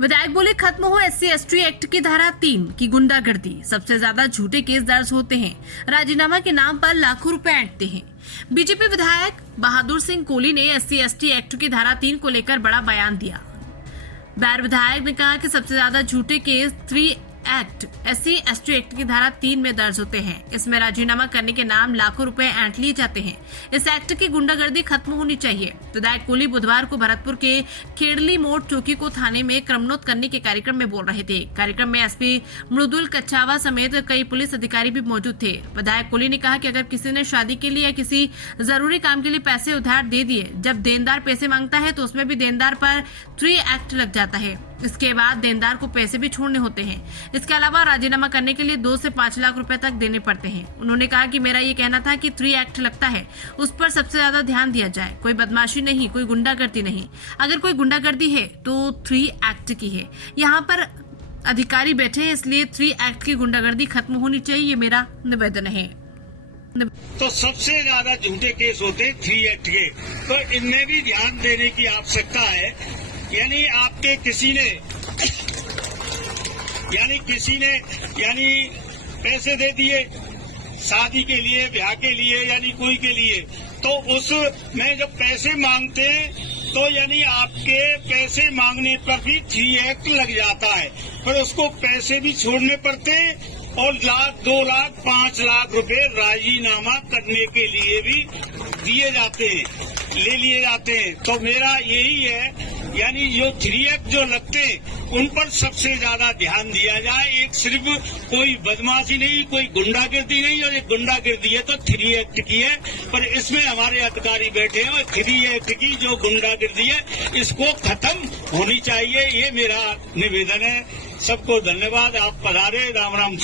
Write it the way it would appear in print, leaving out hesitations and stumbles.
विधायक बोले खत्म हो SC/ST एक्ट की धारा 3 की गुंडागर्दी। सबसे ज्यादा झूठे केस दर्ज होते हैं, राजीनामा के नाम पर लाखों रुपए ऐंठते हैं। बीजेपी विधायक बहादुर सिंह कोहली ने SC/ST एक्ट की धारा 3 को लेकर बड़ा बयान दिया। बैर विधायक ने कहा कि सबसे ज्यादा झूठे केस 3 एक्ट SC/ST एक्ट की धारा 3 में दर्ज होते हैं। इसमें राजीनामा करने के नाम लाखों रुपए ऐंठ लिए जाते हैं। इस एक्ट की गुंडागर्दी खत्म होनी चाहिए। विधायक कोहली बुधवार को भरतपुर के खेड़ली मोड़ चौकी को थाने में क्रमनोत करने के कार्यक्रम में बोल रहे थे। कार्यक्रम में SP मृदुल कच्छावा समेत कई पुलिस अधिकारी भी मौजूद थे। विधायक कोहली ने कहा कि अगर किसी ने शादी के लिए या किसी जरूरी काम के लिए पैसे उधार दे दिए, जब देनदार पैसे मांगता है तो उसमें भी देनदार पर 3 एक्ट लग जाता है। इसके बाद देनदार को पैसे भी छोड़ने होते हैं। इसके अलावा राजीनामा करने के लिए 2 से 5 लाख रुपए तक देने पड़ते हैं। उन्होंने कहा कि मेरा ये कहना था कि 3 एक्ट लगता है, उस पर सबसे ज्यादा ध्यान दिया जाए। कोई बदमाशी नहीं, कोई गुंडागर्दी नहीं। अगर कोई गुंडागर्दी है तो 3 एक्ट की है। यहाँ पर अधिकारी बैठे हैं, इसलिए 3 एक्ट की गुंडागर्दी खत्म होनी चाहिए, ये मेरा निवेदन है। तो सबसे ज्यादा झूठे केस होते हैं 3 एक्ट के, तो इनमें भी ध्यान देने की आवश्यकता है। यानी आपके किसी ने पैसे दे दिए शादी के लिए, ब्याह के लिए, यानी कोई के लिए, तो उसमें जब पैसे मांगते हैं तो यानी आपके पैसे मांगने पर भी 3 एक्ट लग जाता है, पर उसको पैसे भी छोड़ने पड़ते हैं और 1 लाख, 2 लाख, 5 लाख रुपए राजीनामा करने के लिए भी दिए जाते हैं, ले लिए जाते हैं। तो मेरा यही है, यानी जो 3 एक्ट जो लगते हैं उन पर सबसे ज्यादा ध्यान दिया जाए। एक सिर्फ कोई बदमाशी नहीं, कोई गुंडागर्दी नहीं, और एक गुंडागर्दी है तो 3 एक्ट की है, पर इसमें हमारे अधिकारी बैठे हैं और 3 एक्ट की जो गुंडागर्दी है इसको खत्म होनी चाहिए, ये मेरा निवेदन है। सबको धन्यवाद। आप पधारे। राम राम।